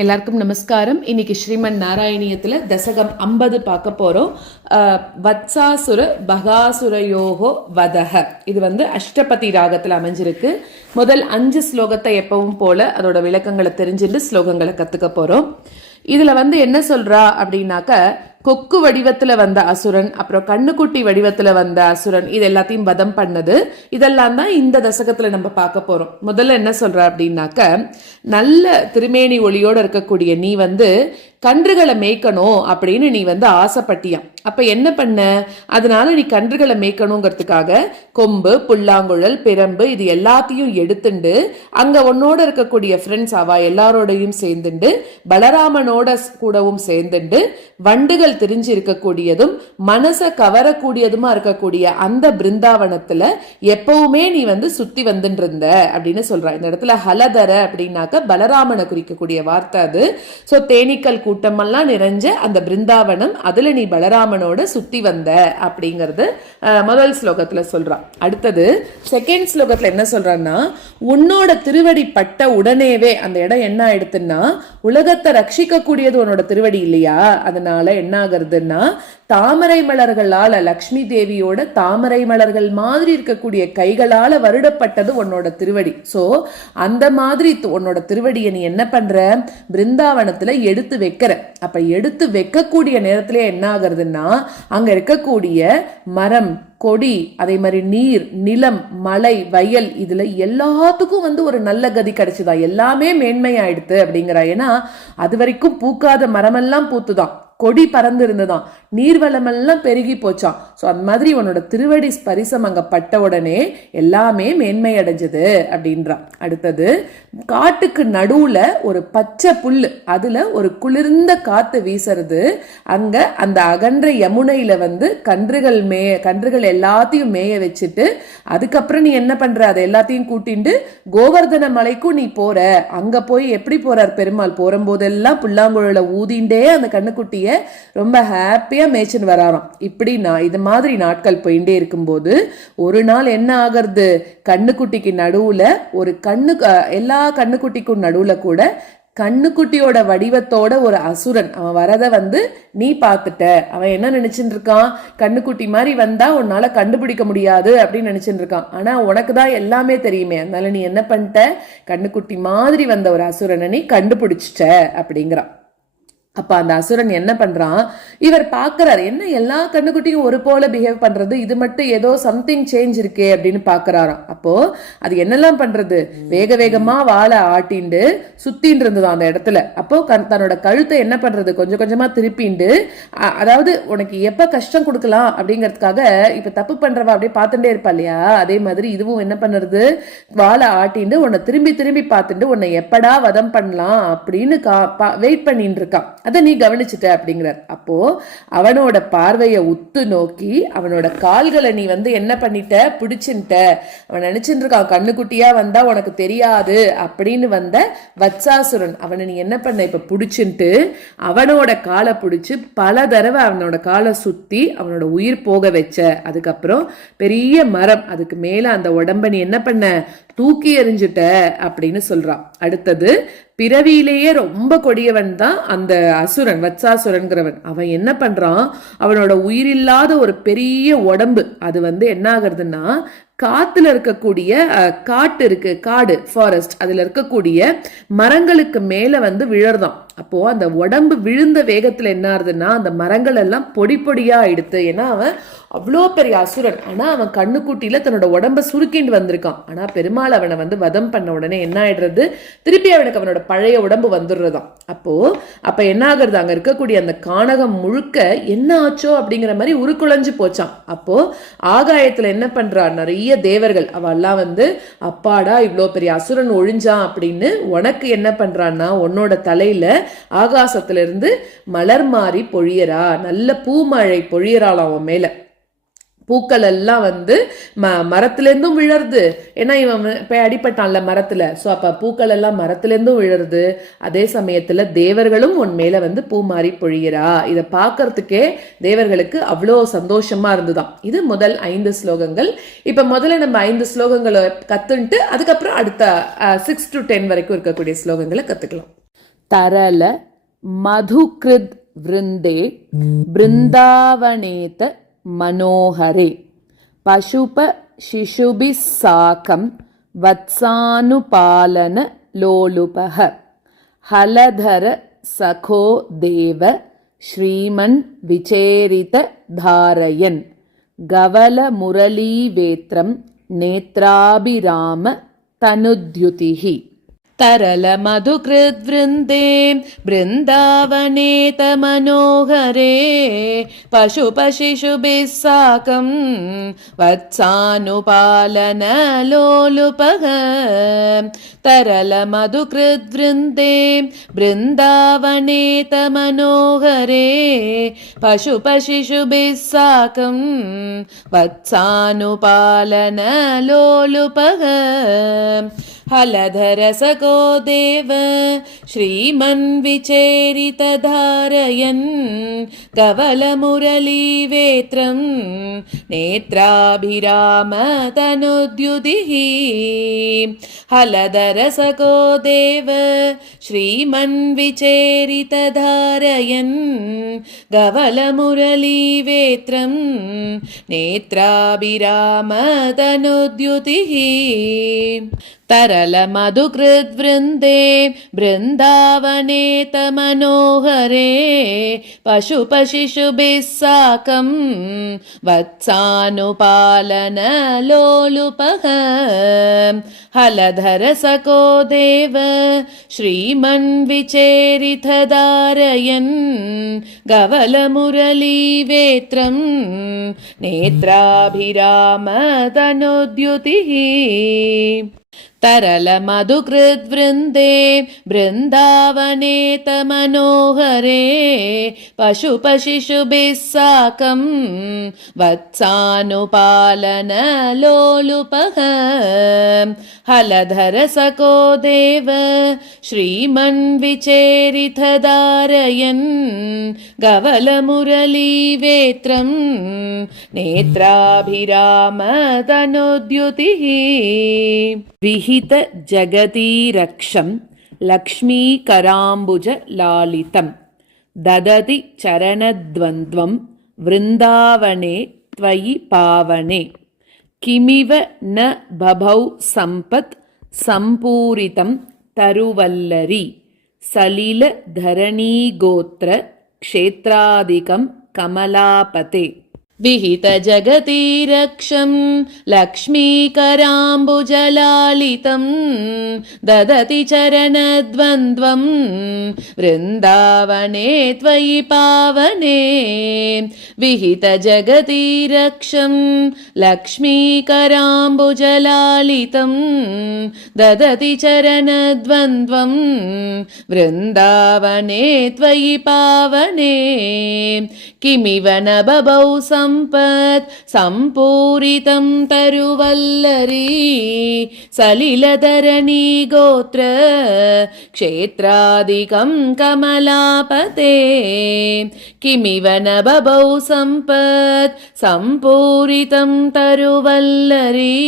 எல்லாருக்கும் நமஸ்காரம். இன்னைக்கு ஸ்ரீமன் நாராயணியத்தில் தசகம் 50 பார்க்க போகிறோம். வத்சாசுர பகாசுரயோகோ வதஹ. இது அஷ்டபதி ராகத்தில் அமைஞ்சிருக்கு. முதல் 5 ஸ்லோகத்தை எப்பவும் போல அதோட விளக்கங்களை தெரிஞ்சுட்டு ஸ்லோகங்களை கற்றுக்க போகிறோம். இதில் என்ன சொல்கிறா அப்படின்னாக்க, கொக்கு வடிவத்துல வந்த அசுரன், அப்புறம் கண்ணுக்குட்டி வடிவத்துல வந்த அசுரன், இது எல்லாத்தையும் வதம் பண்ணது. இதெல்லாம் தான் இந்த தசகத்துல நம்ம பார்க்க போறோம். முதல்ல என்ன சொல்ற அப்படின்னாக்க, நல்ல திருமேனி ஒளியோட இருக்கக்கூடிய நீ கன்றுகளை மேய்க்கணும் அப்படின்னு நீ ஆசைப்பட்டியாம். அப்ப என்ன பண்ண? அதனால நீ கன்றுகளை மேய்க்கணுங்கிறதுக்காக கொம்பு, புல்லாங்குழல், பிரம்பு இது எல்லாத்தையும் எடுத்துண்டு அங்க உன்னோட இருக்கக்கூடிய ஃப்ரெண்ட்ஸ் அவ எல்லாரோடையும் சேர்ந்துண்டு பலராமனோட கூடவும் சேர்ந்துண்டு வண்டுகள் தெரிஞ்சு இருக்கக்கூடியதும் மனசை கவரக்கூடியதுமா இருக்கக்கூடிய அந்த பிருந்தாவனத்துல எப்பவுமே நீ சுத்தி வந்துட்டு இருந்த அப்படின்னு சொல்ற. இந்த இடத்துல ஹலதர அப்படின்னாக்க பலராமனை குறிக்கக்கூடிய வார்த்தை அது. சோ தேனீக்கள் கூட்டமெல்லாம் நிறைஞ்ச அந்த பிருந்தாவனம், அதுல நீ பலராமனோட சுத்தி வந்த அப்படிங்கிறது முதல் ஸ்லோகத்துல சொல்றான். அடுத்தது செகண்ட் ஸ்லோகத்துல என்ன சொல்றான்னா, உன்னோட திருவடி பட்ட உடனேவே அந்த இடம் என்ன ஆயிடுத்துன்னா, உலகத்தை ரட்சிக்க கூடியது உன்னோட திருவடி இல்லையா? அதனால என்ன ஆகுறதுன்னா, தாமரை மலர்களால, லக்ஷ்மி தேவியோட தாமரை மலர்கள் மாதிரி இருக்கக்கூடிய கைகளால வருடப்பட்டது உன்னோட திருவடி. சோ அந்த மாதிரி உன்னோட திருவடியை நீ என்ன பண்ற? பிருந்தாவனத்துல எடுத்து வைக்கிற. அப்ப எடுத்து வைக்கக்கூடிய நேரத்திலே என்ன ஆகுறதுன்னா, அங்க இருக்கக்கூடிய மரம், கொடி, அதே மாதிரி நீர், நிலம், மலை, வயல், இதுல எல்லாத்துக்கும் ஒரு நல்ல கதி கிடைச்சுதா, எல்லாமே மேன்மையாயிடுது அப்படிங்கிறா. ஏன்னா அது வரைக்கும் பூக்காத மரமெல்லாம் பூத்துதான், கொடி பறந்து இருந்துதான், நீர்வளமெல்லாம் பெருகி போச்சான். ஸோ அந்த மாதிரி உன்னோட திருவடி ஸ்பரிசம் அங்க பட்ட உடனே எல்லாமே மேன்மை அடைஞ்சது அப்படின்றான். அடுத்தது, காட்டுக்கு நடுவுல ஒரு பச்சை புல்லு, அதுல ஒரு குளிர்ந்த காத்து வீசுறது. அங்க அந்த அகன்ற யமுனையில கன்றுகள் எல்லாத்தையும் மேய வச்சுட்டு அதுக்கப்புறம் நீ என்ன பண்ற? அதை எல்லாத்தையும் கூட்டிண்டு கோவர்தன மலைக்கும் நீ போற. அங்க போய் எப்படி போறார் பெருமாள்? போறம்போதெல்லாம் புல்லாங்குழல ஊதிண்டே அந்த கண்ணுக்குட்டிய ரொம்ப ஹாப்பியா மேய்ச்சின்னு வராராம். இப்படி இது மாதிரி நாட்கள் போயிட்டே இருக்கும்போது ஒரு நாள் என்ன ஆகிறது? கண்ணுக்குட்டிக்கு நடுவுல ஒரு எல்லா கண்ணுக்குட்டிக்கும் நடுவுல கூட கண்ணுக்குட்டியோட வடிவத்தோட ஒரு அசுரன் அவன் வரத நீ பார்த்துட்ட. அவன் என்ன நினைச்சுட்டு இருக்கான்? கண்ணுக்குட்டி மாதிரி வந்தா உன்னால கண்டுபிடிக்க முடியாது அப்படின்னு நினைச்சுட்டு இருக்கான். ஆனா உனக்கு தான் எல்லாமே தெரியுமே, அதனால நீ என்ன பண்ணிட்ட? கண்ணுக்குட்டி மாதிரி வந்த ஒரு அசுரனை நீ கண்டுபிடிச்சிட்ட அப்படிங்கிறான். அப்ப அந்த அசுரன் என்ன பண்றான்? இவர் பாக்குறாரு, என்ன எல்லா கண்ணுக்குட்டியும் ஒரு போல பிஹேவ் பண்றது, இது மட்டும் ஏதோ சம்திங் சேஞ்ச் இருக்கே அப்படின்னு பாக்குறாராம். அப்போ அது என்னெல்லாம் பண்றது? வேக வேகமா வாழை ஆட்டிண்டு சுத்தின்னு இருந்தது அந்த இடத்துல. அப்போ தன்னோட கழுத்தை என்ன பண்றது? கொஞ்சம் கொஞ்சமா திருப்பிண்டு, அதாவது உனக்கு எப்ப கஷ்டம் கொடுக்கலாம் அப்படிங்கறதுக்காக, இப்ப தப்பு பண்றவா அப்படியே பார்த்துட்டே இருப்பா இல்லையா, அதே மாதிரி இதுவும் என்ன பண்ணுறது? வாழை ஆட்டிண்டு உன்னை திரும்பி திரும்பி பார்த்துட்டு உன்னை எப்படா வதம் பண்ணலாம் அப்படின்னு வெயிட் பண்ணிட்டு இருக்கான். அதை நீ கவனிச்சுட்ட அப்படிங்கிறார். அப்போ அவனோட பார்வையை உத்து நோக்கி அவனோட கால்களை நீ என்ன பண்ணிட்ட? பிடிச்சுட்ட. அவன் நினைச்சுட்டு இருக்கான், கண்ணுக்குட்டியா வந்தா உனக்கு தெரியாது அப்படின்னு வந்த வத்சாசுரன். அவனை நீ என்ன பண்ண? இப்ப பிடிச்சுட்டு அவனோட காலை பிடிச்சு பல தடவை அவனோட காலை சுத்தி அவனோட உயிர் போக வச்ச. அதுக்கப்புறம் பெரிய மரம், அதுக்கு மேல அந்த உடம்ப நீ என்ன பண்ண? தூக்கி எறிஞ்சிட்ட அப்படின்னு சொல்றான். அடுத்தது, பிறவியிலேயே ரொம்ப கொடியவன் தான் அந்த அசுரன், வத்சாசுரன்கிறவன். அவன் என்ன பண்றான்? அவனோட உயிரில்லாத ஒரு பெரிய உடம்பு அது என்ன ஆகுறதுன்னா, காத்துல இருக்கக்கூடிய காட்டு இருக்கு, காடு, ஃபாரஸ்ட், அதுல இருக்கக்கூடிய மரங்களுக்கு மேல விழறதான். அப்போ அந்த உடம்பு விழுந்த வேகத்துல என்ன ஆகுதுன்னா, அந்த மரங்கள் எல்லாம் பொடி பொடியா ஆயிடுத்து. ஏன்னா அவன் அவ்வளோ பெரிய அசுரன். ஆனா அவன் கண்ணுக்குட்டியில தன்னோட உடம்ப சுருக்கிண்டு வந்திருக்கான். ஆனா பெருமாள் அவனை வதம் பண்ண உடனே என்ன ஆயிடுறது? திருப்பி அவனுக்கு அவனோட பழைய உடம்பு வந்துடுறதாம். அப்ப என்ன ஆகுறது? அங்க இருக்கக்கூடிய அந்த கானகம் முழுக்க என்ன ஆச்சோ அப்படிங்கிற மாதிரி உருக்குலைஞ்சு போச்சான். அப்போ ஆகாயத்துல என்ன பண்றா? நிறைய தேவர்கள் அவெல்லாம் அப்பாடா இவ்வளோ பெரிய அசுரன் ஒழிஞ்சான் அப்படின்னு உனக்கு என்ன பண்றான்னா, உன்னோட தலையில ஆகாசத்துல இருந்து மலர் மாறி பொழியறா, நல்ல பூமழை பொழியறாள் அவன் மேல. பூக்கள் எல்லாம் மரத்துல இருந்தும் விழருது. ஏன்னா இவன் போய் அடிபட்டான்ல மரத்துல. சோ அப்ப பூக்கள் எல்லாம் மரத்துல இருந்தும் விழருது. அதே சமயத்துல தேவர்களும் உன் மேல பூ மாறி பொழிகிறா. இதை பாக்குறதுக்கே தேவர்களுக்கு அவ்வளோ சந்தோஷமா இருந்துதான். இது முதல் 5 ஸ்லோகங்கள். இப்ப முதல்ல நம்ம 5 ஸ்லோகங்களை கத்துன்ட்டு அதுக்கப்புறம் அடுத்த 6 to 10 வரைக்கும் இருக்கக்கூடிய ஸ்லோகங்களை கத்துக்கலாம். तरल मधुकृद् वृन्दे बृन्दावनेत मनोहरे पशुप शिशुभिः साकं वत्सानुपालन लोलुपः हलधर सखो देव श्रीमन् विचेरित धारयन् गवल मुरलीवेत्रं नेत्राभिराम तनुद्युतिः तरल मधुकृद्वृन्दे बृन्दावनेत मनोहरे पशुपशिशुभिः साकं वत्सानुपालन लोलुपः तरल मधुकृद्वृन्दे बृन्दावनेत मनोहरे पशुपशिशुभिः साकं वत्सानुपालन लोलुपः हलधर सको देव श्रीमन् विचेरित धारयन् कवलमुरलीवेत्रं नेत्राभिराम तनुद्युतिः हलधर सको देव श्रीमन् विचेरित धारयन् कवलमुरलीवेत्रं नेत्राभिराम तनुद्युतिः तरल मधुकृद्वृन्दे बृन्दावनेत मनोहरे पशुपशिशुभिः साकं वत्सानुपालन लोलुपः हलधर सको देव श्रीमन् विचेरित धारयन् गवलमुरलीवेत्रं नेत्राभिराम तनुद्युतिः तरल मधुकृद्वृन्दे बृन्दावनेत मनोहरे पशुपशिशुभिः साकं वत्सानुपालन लोलुपः हलधर सको देव श्रीमन् विचेरित धारयन् गवलमुरलीवेत्रं नेत्राभिराम तनुद्युतिः विहित जगतीरक्षं लक्ष्मीकराम्बुजलालितं ददति चरणद्वन्द्वं वृन्दावने त्वयि पावने किमिव न बभौ सम्पत् सम्पूरितं तरुवल्लरी सलिलधरणीगोत्र क्षेत्रादिकं कमलापते विहित जगतीरक्षं लक्ष्मीकराम्बुजलालितं ददति चरणद्वन्द्वं वृन्दावने त्वयि पावने विहित जगतीरक्षं लक्ष्मीकराम्बुजलालितं ददति चरणद्वन्द्वं वृन्दावने त्वयि पावने किमिव न बभौ सम्पत् सम्पूरितं तरुवल्लरी सलिलधरणी गोत्र क्षेत्रादिकं कमलापते किमिव न बभौ सम्पत् सम्पूरितं तरुवल्लरी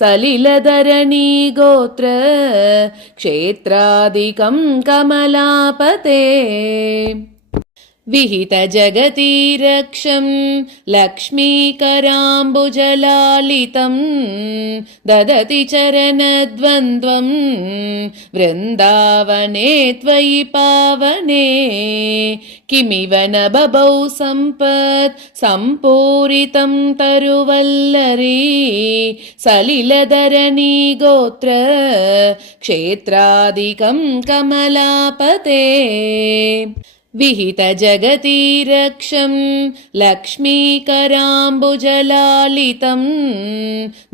सलिलधरणी गोत्र क्षेत्रादिकं कमलापते विहित जगतीरक्षं लक्ष्मीकराम्बुजलालितं ददति चरणद्वन्द्वं वृन्दावने त्वयि पावने किमिव न बभौ सम्पत् सम्पूरितं तरुवल्लरी सलिलधरणी गोत्र क्षेत्रादिकं कमलापते विहित जगतीरक्षं लक्ष्मीकराम्बुजलालितं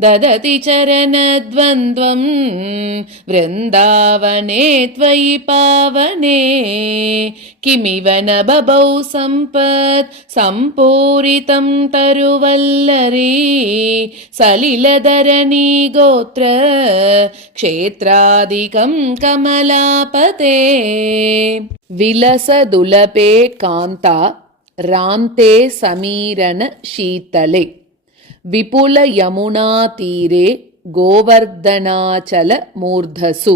ददति चरणद्वन्द्वं वृन्दावने त्वयि पावने किमिव न बभौ सम्पत् सम्पूरितं तरुवल्लरी सलिलधरणी गोत्र क्षेत्रादिकं कमलापते विलसदुलपे कान्ता रान्ते समीरन शीतले विपुलयमुनातीरे गोवर्धनाचल मूर्धसु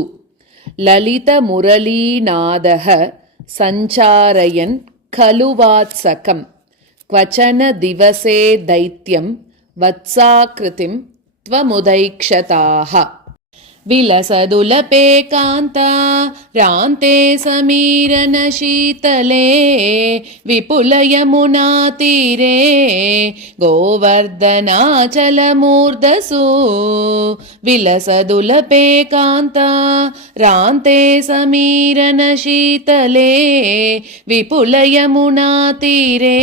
ललितमुरलीनादः सञ्चारयन् खलु वात्सकं क्वचन दिवसे दैत्यं वत्साकृतिं त्वमुदैक्षताः विलसदुलपे कान्ता रान्ते समीरनशीतले विपुलयमुनातीरे गोवर्धनाचलमूर्धसु विलसदुलपे कान्ता रान्ते समीरनशीतले विपुलयमुनातीरे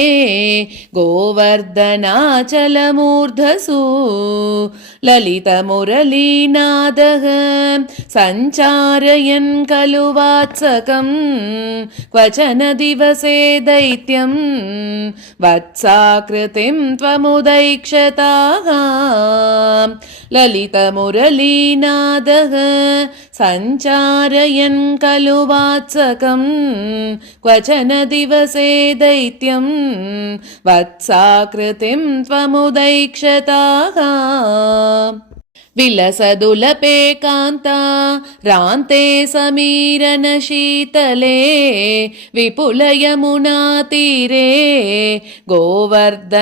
गोवर्धनाचलमूर्धसु ललितमुरलीनादः सञ्चारयन् खलु वात्सकं क्वचन दिवसे दैत्यं वत्साकृतिं त्वमुदैक्षताः ललितमुरलीनादः सञ्चारयन् खलु वात्सकं क्वचन दिवसे दैत्यं वत्साकृतिं त्वमुदैक्षताः विलसदुलपे कान्ता रान्ते समीरनशीतले विपुलयमुनातीरे गोवर्धनाचलमूर्धसु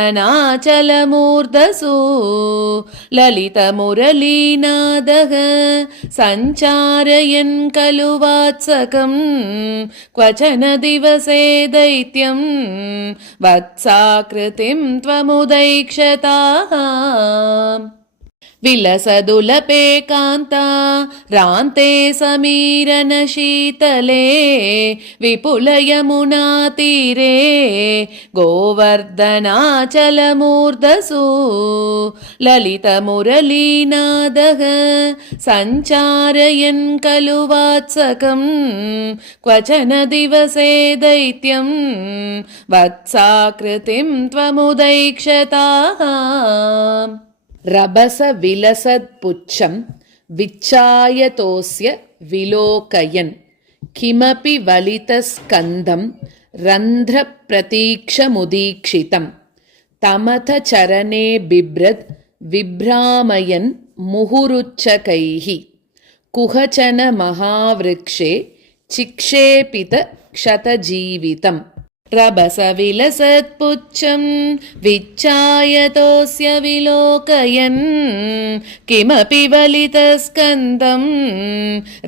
ललितमुरलीनादः सञ्चारयन् खलु वात्सकं क्वचन दिवसे दैत्यं वत्साकृतिं त्वमुदैक्षताः विलसदुलपे कान्ता रान्ते समीरनशीतले विपुलयमुनातीरे गोवर्धनाचलमूर्धसु ललितमुरलीनादः सञ्चारयन् खलु वात्सकं क्वचन दिवसे दैत्यं वत्साकृतिं त्वमुदैक्षताः रभस विलसत्पुच्छं विच्चायतोऽस्य विलोकयन् किमपि वलितस्कन्धं रन्ध्रप्रतीक्षमुदीक्षितं तमथ चरणे बिभ्रद् विभ्रामयन् मुहुरुच्चकैः कुहचन महावृक्षे चिक्षेपित क्षतजीवितम् रभस विलसत्पुच्छं विच्चायतोऽस्य विलोकयन् किमपि वलितस्कन्धं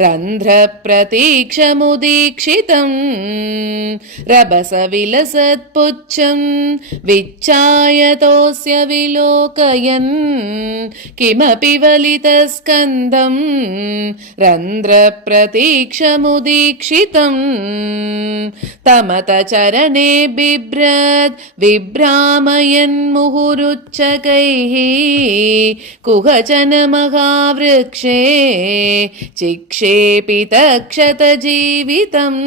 रन्ध्रप्रतीक्षमुदीक्षितं रभस विलसत्पुच्छं विच्चायतोऽस्य विलोकयन् किमपि वलितस्कन्धं रन्ध्रप्रतीक्षमुदीक्षितं तमत चरणे बिभ्रद् विभ्रामयन् मुहुरुच्चकैः कुहचन महावृक्षे चिक्षेपित क्षतजीवितम्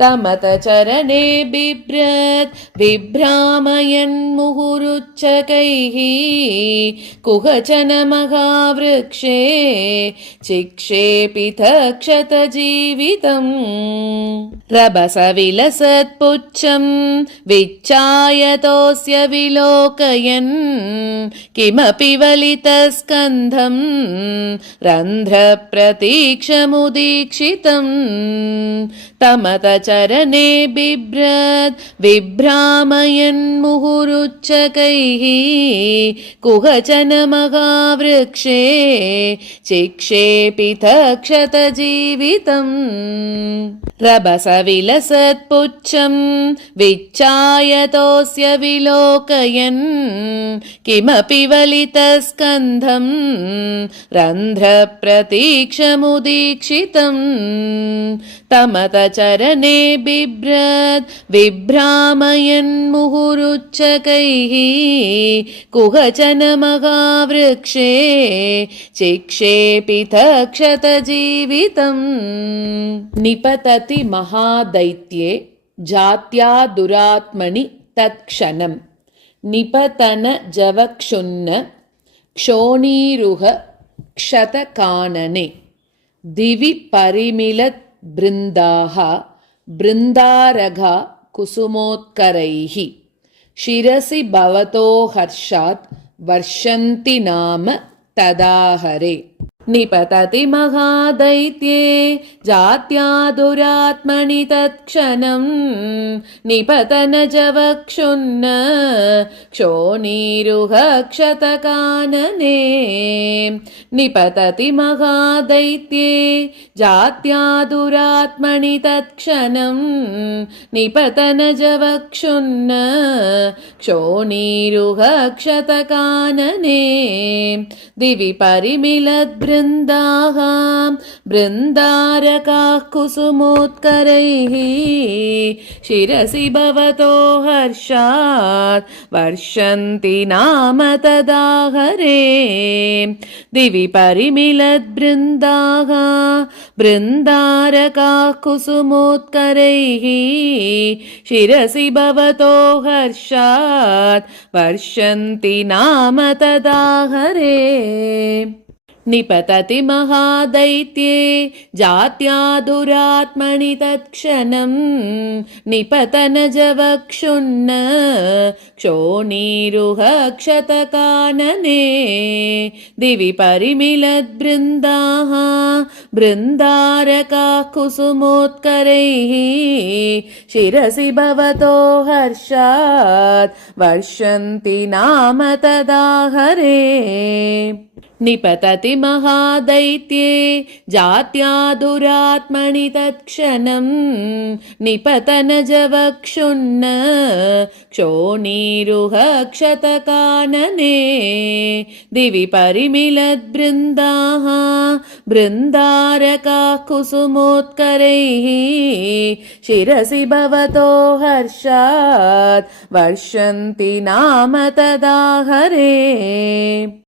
तमत चरणे बिभ्रद् विभ्रामयन् मुहुरुच्चकैः कुहचन महावृक्षे चिक्षेपित क्षतजीवितम् रभस विलसत्पुच्छं विच्चायतोऽस्य विलोकयन् किमपि वलितस्कन्धं रन्ध्रप्रतीक्षमुदीक्षितं तमत चरणे बिभ्रद् विभ्रामयन् मुहुरुच्चकैः कुहचन महावृक्षे चिक्षेपित क्षतजीवितम् रभस विलसत्पुच्छं विच्चायतोऽस्य विलोकयन् किमपि वलितस्कन्धं रन्ध्रप्रतीक्षमुदीक्षितं तमत चरणे बिभ्रद् विभ्रामयन् मुहुरुच्चकैः कुहचन महावृक्षे चिक्षेपित क्षतजीवितम् निपतति महादैत्ये जात्या दुरात्मनि तत्क्षणं निपतन जवक्षुन्न क्षोणीरुह क्षतकानने दिवि परिमिलत् बृन्दाः बृन्दारघा कुसुमोत्करैः शिरसि भवतो हर्षात् वर्षन्ति नाम तदाहरे। निपतति महादैत्ये जात्या दुरात्मनि तत्क्षणम् निपतनजवक्षुन्न क्षोणीरुह क्षतकानने निपतति महादैत्ये जात्या दुरात्मनि तत्क्षणम् निपतनजवक्षुन्न क्षोणीरुह क्षतकानने दिवि परिमिलद्बृन्दाः बृन्दारकाः कुसुमोत्करैः शिरसि भवतो हर्षात् वर्षन्ति नाम तदा हरे दिवि परिमिलद्बृन्दाः बृन्दारकाः कुसुमोत्करैः शिरसि भवतो हर्षात् वर्षन्ति नाम तदा हरे निपतति महादैत्ये जात्या दुरात्मनि तत्क्षणम् निपतनजवक्षुन्न क्षोणीरुह क्षतकानने दिवि परिमिलद्बृन्दाः बृन्दारकाः कुसुमोत्करैः शिरसि भवतो हर्षात् वर्षन्ति नाम तदा हरे निपतति महादैत्ये जात्या दुरात्मनि तत्क्षणम् निपतनजवक्षुन्न क्षोणीरुह क्षतकानने दिवि परिमिलद्बृन्दाः बृन्दारकाः कुसुमोत्करैः शिरसि भवतो हर्षात् वर्षन्ति नाम तदा हरे